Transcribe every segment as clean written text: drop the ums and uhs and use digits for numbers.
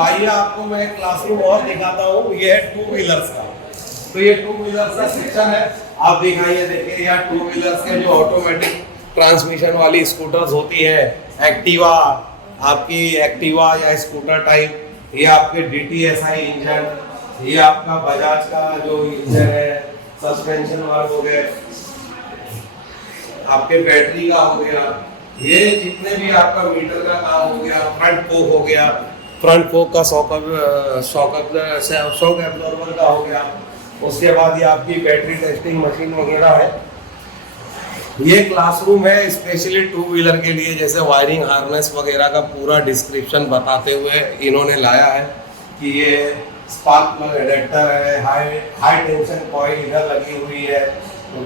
आइए आपको मैं क्लासरूम और दिखाता हूँ। ये है टू व्हीलर्स का, तो ये टू व्हीलर्स का सेक्शन है। आप दिखाइए, देखिए यहाँ टू व्हीलर्स के जो ऑटोमेटिक ट्रांसमिशन वाली स्कूटर्स होती है, एक्टिवा, आपकी एक्टिवा या स्कूटर टाइप, ये आपके DTSI इंजन, ये आपका बजाज का जो इंजन है, सस्पेंशन वर्क हो गए, आपके बैटरी का हो गया, ये जितने भी आपका मीटर का काम हो गया, फ्रंट फोक हो गया, फ्रंट फोक का शॉक एब्जॉर्बर का हो गया, उसके बाद ये आपकी बैटरी टेस्टिंग मशीन वगैरह है। ये क्लासरूम है स्पेशली टू व्हीलर के लिए, जैसे वायरिंग हार्नेस वगैरह का पूरा डिस्क्रिप्शन बताते हुए इन्होंने लाया है कि ये स्पार्क प्लग एडेप्टर है, हाई टेंशन कॉइल इधर लगी हुई है,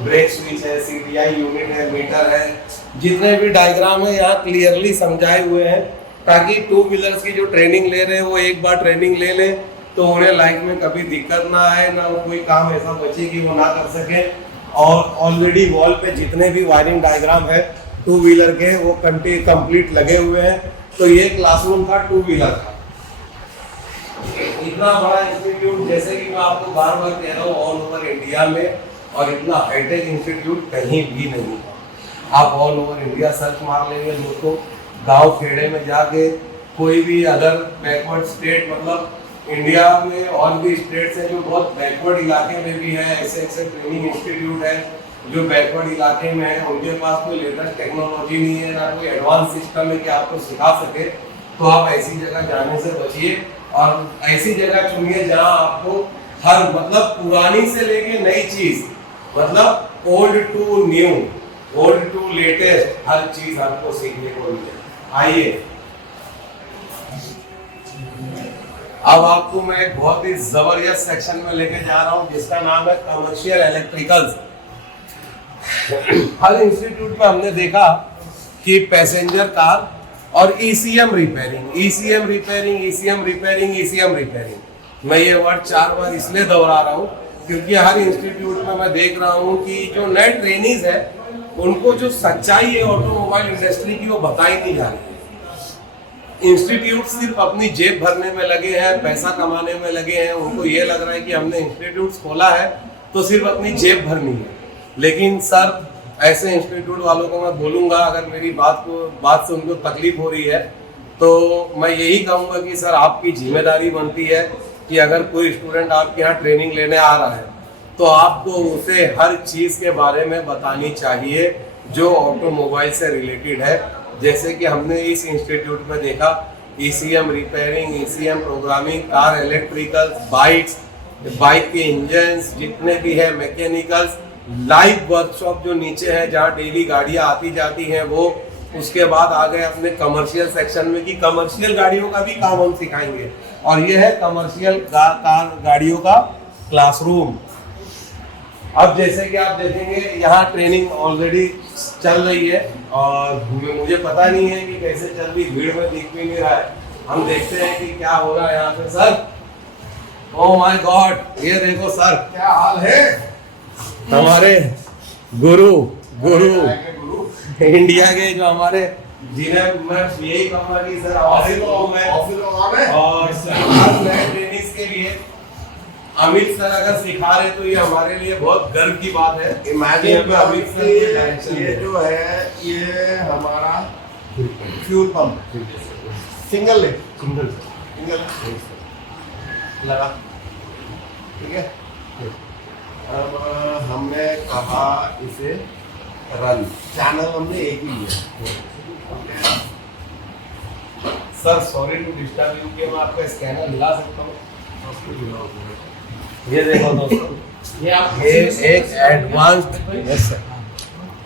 ब्रेक स्विच है, CDI यूनिट है, मीटर है, जितने भी डायग्राम है यहाँ क्लियरली समझाए हुए हैं, ताकि टू व्हीलर्स की जो ट्रेनिंग ले रहे हैं वो एक बार ट्रेनिंग ले ले तो उन्हें लाइफ में कभी दिक्कत ना आए, ना कोई काम ऐसा बचे कि वो ना कर सके। और ऑलरेडी वॉल पे जितने भी वायरिंग डायग्राम है टू व्हीलर के वो कंप्लीट लगे हुए हैं। तो ये क्लासरूम था टू व्हीलर का। इतना बड़ा इंस्टीट्यूट, जैसे कि मैं आपको बार बार कह रहा हूँ, ऑल ओवर इंडिया में, और इतना हाईटेक इंस्टीट्यूट कहीं भी नहीं। आप ऑल ओवर इंडिया सर्च मार लेंगे, दोस्तों, गांव खेड़े में जाके कोई भी अदर बैकवर्ड स्टेट, मतलब इंडिया में और भी स्टेट्स हैं जो बहुत बैकवर्ड इलाके में भी है, ऐसे ऐसे ट्रेनिंग इंस्टीट्यूट है जो बैकवर्ड इलाके में है, उनके पास कोई लेटेस्ट टेक्नोलॉजी नहीं है, ना कोई एडवांस सिस्टम है कि आपको सिखा सके। तो आप ऐसी जगह जाने से बचिए और ऐसी जगह चुनिए जहाँ आपको हर, मतलब पुरानी से लेके नई चीज, मतलब old to new, old to latest, हर चीज आपको सीखने को मिले। आइए अब आपको मैं एक बहुत ही जबरदस्त सेक्शन में लेके जा रहा हूँ जिसका नाम है कमर्शियल इलेक्ट्रिकल्स। हर इंस्टीट्यूट में हमने देखा कि पैसेंजर कार और ECM रिपेयरिंग, मैं ये वर्ड 4 बार इसलिए दोहरा रहा हूँ क्योंकि हर इंस्टीट्यूट में मैं देख रहा हूँ कि जो नए ट्रेनीज है उनको जो सच्चाई है ऑटोमोबाइल इंडस्ट्री की वो बताई नहीं जा रही है। इंस्टीट्यूट सिर्फ अपनी जेब भरने में लगे हैं, पैसा कमाने में लगे हैं। उनको ये लग रहा है कि हमने इंस्टीट्यूट खोला है तो सिर्फ अपनी जेब भरनी है। लेकिन सर, ऐसे इंस्टीट्यूट वालों को मैं बोलूँगा, अगर मेरी बात से उनको तकलीफ हो रही है तो मैं यही कहूँगा कि सर आपकी जिम्मेदारी बनती है कि अगर कोई स्टूडेंट आपके यहाँ ट्रेनिंग लेने आ रहा है तो आपको उसे हर चीज़ के बारे में बतानी चाहिए जो ऑटोमोबाइल से रिलेटेड है। जैसे कि हमने इस इंस्टीट्यूट में देखा ECM repairing, ECM programming, car electrical, bike के इंजन्स जितने भी है, मैकेनिकल्स, लाइव वर्कशॉप जो नीचे है जहाँ डेली गाड़ियाँ आती जाती हैं वो। उसके बाद आ गए अपने कमर्शियल सेक्शन में कि कमर्शियल गाड़ियों का भी काम हम सिखाएंगे, और ये है कमर्शियल कार गाड़ियों का क्लासरूम। अब जैसे कि आप देखेंगे यहाँ ट्रेनिंग ऑलरेडी चल रही है और मुझे पता नहीं है कि कैसे चल रही, भीड़ में दिख भी नहीं रहा है। हम देखते हैं कि क्या हो रहा है यहाँ पे। सर, ओह माय गॉड, ये देखो सर, क्या हाल है। हमारे गुरु इंडिया के जो हमारे, जिन्हें मैं यही कहूँगा कि सर और नए ट्रेनिंग्स के लिए अमित सर अगर सिखा रहे तो ये हमारे लिए बहुत गर्व की बात है। इमेजिन अमित सर, ये जो है ये हमारा फ्यूल पंप सिंगल लगा, ठीक है। अब हमने कहा इसे रन, चैनल हमने एक ही लिया। Sir sorry to disturb you, कि मैं आपका स्कैनर हिला सकता हूँ? ये देखो दोस्तों, ये एक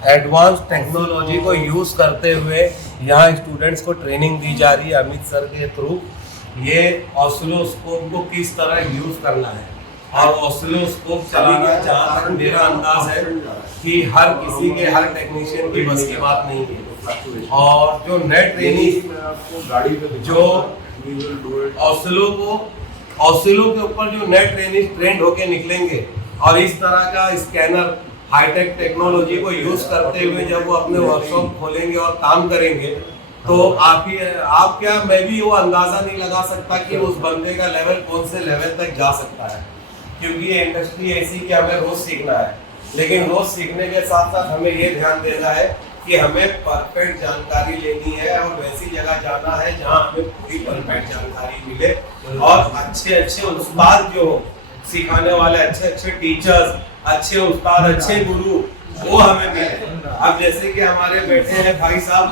एडवांस टेक्नोलॉजी को यूज करते हुए यहाँ स्टूडेंट्स को ट्रेनिंग दी जा रही है अमित सर के थ्रू। ये ऑसिलोस्कोप को किस तरह यूज करना है और ऑसिलोस्कोप चलाना, जहाँ तक मेरा अंदाज है कि हर किसी के, हर टेक्नीशियन की बस की बात नहीं है। और जो नए ट्रेनिंग जो ऑसिलो के ऊपर जो नए ट्रेंड होके निकलेंगे और इस तरह का स्कैनर हाईटेक टेक्नोलॉजी को यूज करते हुए जब वो अपने वर्कशॉप खोलेंगे और काम करेंगे तो आप क्या, मैं भी वो अंदाजा नहीं लगा सकता कि उस बंदे का लेवल कौन से लेवल तक जा सकता है, क्योंकि ये इंडस्ट्री ऐसी कि हमें रोज सीखना है। लेकिन रोज सीखने के साथ साथ हमें ये ध्यान देना है कि हमें परफेक्ट जानकारी लेनी है और वैसी जगह जाना है जहां हमें पूरी परफेक्ट जानकारी मिले और अच्छे उस्ताद जो सिखाने वाले, अच्छे टीचर्स, अच्छे उस्ताद, अच्छे गुरु वो हमें मिले। अब जैसे कि हमारे बैठे हैं भाई साहब,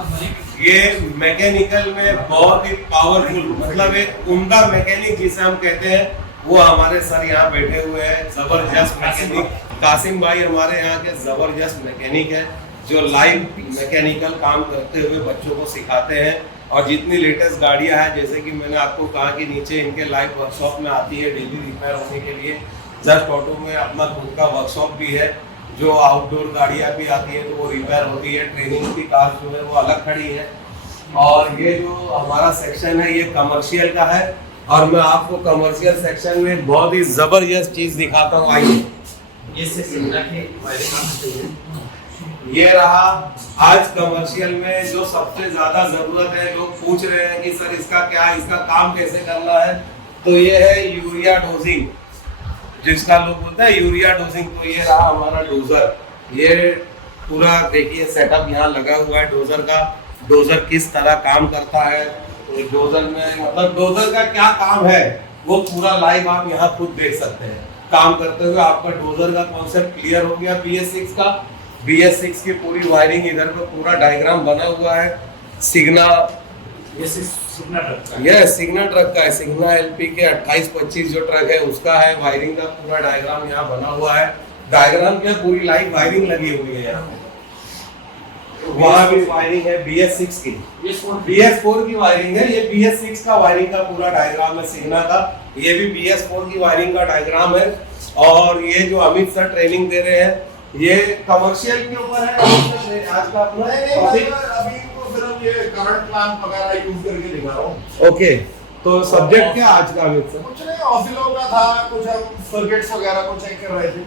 ये मैकेनिकल में बहुत ही पावरफुल, मतलब एक उम्दा मैकेनिक जिसे हम कहते हैं, वो हमारे सर यहाँ बैठे हुए हैं, जबरदस्त मैकेनिक कासिम भाई हमारे यहाँ के जबरदस्त मैकेनिक है, जो लाइव मैकेनिकल काम करते हुए बच्चों को सिखाते हैं। और जितनी लेटेस्ट गाड़ियां हैं, जैसे कि मैंने आपको कहा कि नीचे इनके लाइव वर्कशॉप में आती है डेली रिपेयर होने के लिए। जस्ट ऑटो में अपना खुद का वर्कशॉप भी है, जो आउटडोर गाड़ियां भी आती है तो वो रिपेयर होती है। ट्रेनिंग की कार जो है वो अलग खड़ी है। और ये जो हमारा सेक्शन है ये कमर्शियल का है, और मैं आपको कमर्शियल सेक्शन में बहुत ही जबरदस्त चीज दिखाता हूँ। आइए, ये रहा आज कमर्शियल में जो सबसे ज्यादा जरूरत है। लोग पूछ रहे हैं कि सर इसका काम कैसे करना है, तो ये है यूरिया डोजिंग, जिसका लोग बोलते हैं यूरिया डोजिंग। तो ये रहा हमारा डोजर, ये पूरा देखिए सेटअप यहाँ लगा हुआ है डोजर का। डोजर किस तरह काम करता है, तो डोजर में मतलब डोजर का क्या काम है वो पूरा लाइव आप यहाँ खुद देख सकते हैं काम करते हुए। आपका डोजर का कॉन्सेप्ट क्लियर हो गया। BS6 का, BS6 की पूरी वायरिंग, इधर पे पूरा डायग्राम बना हुआ है। सिग्ना ट्रक का है, सिग्ना LP के 28-25 जो ट्रक है उसका है। वायरिंग का पूरा डायग्राम यहाँ बना हुआ है। डायग्राम क्या, पूरी लाइव वायरिंग लगी हुई है यहाँ। वहाँ भी वायरिंग है BS6 की, BS4 की वायरिंग है। ये BS6 का वायरिंग का पूरा डायग्राम है सिग्ना का। ये भी BS4 की वायरिंग का डायग्राम है। और ये जो अमित सर ट्रेनिंग दे रहे हैं ये कमर्शियल के ऊपर है। आज का अपना अभी तो फिर ये करंट प्लान वगैरह यूज करके दिखा रहा हूँ। ओके, तो सब्जेक्ट क्या आज का अमित सर? कुछ नहीं, ऑसिलो का था, कुछ हम सर्किट्स वगैरह को चेक कर रहे थे।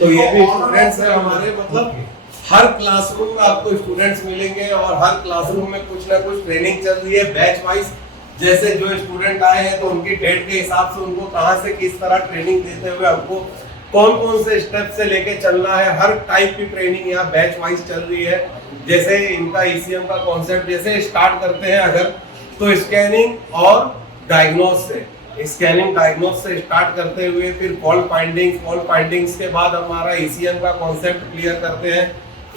तो ये भी स्टूडेंट्स है हमारे, मतलब हर क्लासरूम में आपको स्टूडेंट्स मिलेंगे और हर क्लासरूम में कुछ ना कुछ ट्रेनिंग चल रही है बैच वाइज। जैसे जो स्टूडेंट आए हैं तो उनकी डेट के हिसाब से उनको कहां से किस तरह ट्रेनिंग देते हुए हमको कौन से स्टेप से लेके चलना है, हर टाइप की ट्रेनिंग यहाँ बैच वाइज चल रही है। जैसे इनका ECM का कॉन्सेप्ट जैसे स्टार्ट करते हैं अगर, तो स्कैनिंग और डायग्नोस से स्टार्ट करते हुए फिर फॉल्ट फाइंडिंग्स के बाद हमारा ECM का कॉन्सेप्ट क्लियर करते हैं।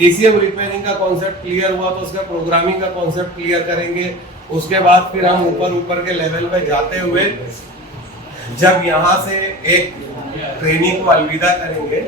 ECM रिपेयरिंग का कॉन्सेप्ट क्लियर हुआ तो उसका प्रोग्रामिंग का कॉन्सेप्ट क्लियर करेंगे। उसके बाद फिर हम ऊपर के लेवल पे जाते हुए जब यहाँ से एक ट्रेनिंग को अलविदा करेंगे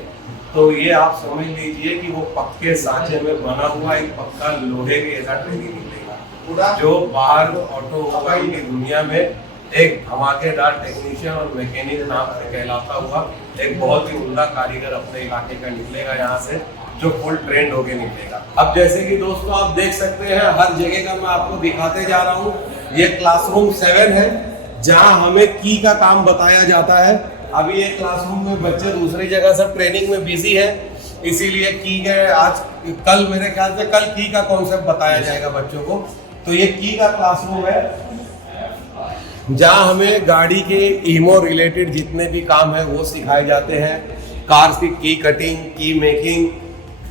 तो ये आप समझ लीजिए कि वो पक्के सांचे में बना हुआ एक पक्का लोहे के ऐसा ट्रेनिंग मिलेगा, जो बाहर ऑटोमोबाइल की दुनिया में एक धमाकेदार टेक्नीशियन और मैकेनिक नाम से कहलाता हुआ एक बहुत ही उम्दा कारीगर अपने इलाके का निकलेगा यहाँ से, जो फुल ट्रेंड होके निकलेगा। अब जैसे कि दोस्तों आप देख सकते हैं हर जगह का मैं आपको दिखाते जा रहा हूँ। ये क्लासरूम 7 है जहाँ हमें की का काम बताया जाता है। अभी ये क्लासरूम में बच्चे दूसरी जगह सब ट्रेनिंग में बिजी है, इसीलिए की के आज कल मेरे ख्याल से कल की का कॉन्सेप्ट बताया जाएगा बच्चों को। तो ये की का क्लासरूम है जहाँ हमें गाड़ी के ईमो रिलेटेड जितने भी काम है वो सिखाए जाते हैं। कार की कटिंग, की मेकिंग,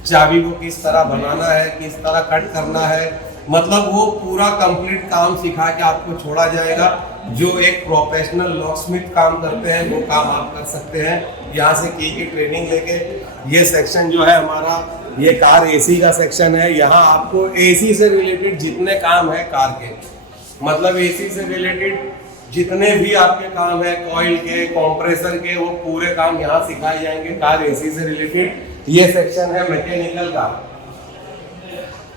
चाबी को किस तरह बनाना है, किस तरह कट करना है, मतलब वो पूरा कंप्लीट काम सिखा के आपको छोड़ा जाएगा। जो एक प्रोफेशनल लॉकस्मिथ काम करते हैं वो काम आप कर सकते हैं यहाँ से की ट्रेनिंग लेके। ये सेक्शन जो है हमारा, ये कार AC का सेक्शन है। यहाँ आपको AC से रिलेटेड जितने काम है कार के, मतलब AC से रिलेटेड जितने भी आपके काम है, कॉइल के, कंप्रेसर के, वो पूरे काम यहाँ सिखाए जाएंगे कार AC से रिलेटेड। ये सेक्शन है मैकेनिकल का।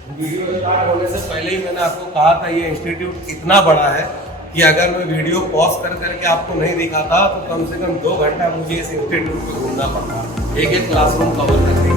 वीडियो स्टार्ट होने से पहले ही मैंने आपको कहा था ये इंस्टीट्यूट इतना बड़ा है कि अगर मैं वीडियो पॉज करके आपको नहीं दिखाता तो कम से कम 2 घंटा मुझे इस इंस्टीट्यूट में घूमना पड़ता, एक क्लासरूम कवर करने